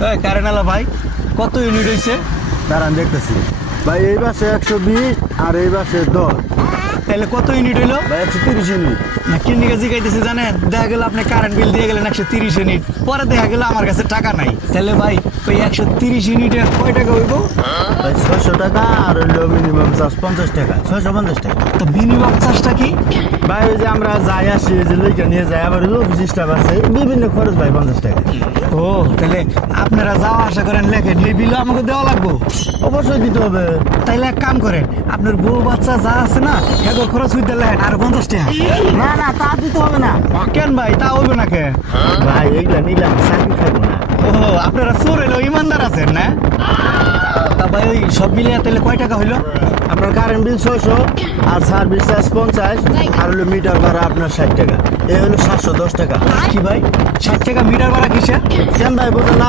Current আলা ভাই, কত ইউনিট হয়েছে? দাঁড়ান দেখতেছি ভাই। এই বাসে 120 আর এই বাসে 10। তাহলে কত ইউনিট হইলো? ভাই 130 ইউনিট। না কিন্নি কাজে গাইতেছে জানেন, দেখা গেল আপনি কারেন্ট বিল দিয়ে গেলেন 130 ইউনিট, পরে দেখা গেল আমার কাছে টাকা নাই। তাহলে ভাই ওই 130 ইউনিটের কয় টাকা হইব? ভাই 600 টাকা আর হইলো মিনিমাম চার্জ 50 টাকা, 650 টাকা। তো মিনিমাম চার্জটা কি? ভাই ওই যে আমরা যাই আসি, এই যে লইকা নিয়ে যাই, আবার হলো অফিস স্টাফ আছে, বিভিন্ন খরচ ভাই 50 টাকা। ও তাহলে আপনারা যাওয়া আসা করেন, লেখেন, এই বিল আমাকে দেওয়া লাগবো? অবশ্যই দিতে হবে। তাইলে এক কাম করেন, আপনার বউ বাচ্চা যা আছে না, এগো খরচ হইতে লেখেন আর 50 টাকা। না না, তা দিতে হবে না। কেন ভাই, তা হইবে না কে? ভাই এইগুলা নিলে আমি চাকরি খাবো না। ও আপনারা চোর হইলো ইমানদার আছেন না? তা ভাই ওই সব মিলিয়ে তাহলে কয় টাকা হইলো? আপনার কারেন্ট বিল 600 আর সার্ভিস চার্জ 50 আর হলো মিটার ভাড়া আপনার 60 টাকা। এই হলো 710 টাকা। কি ভাই, 60 টাকা মিটার ভাড়া কিসের? কেন ভাই বোঝেন না?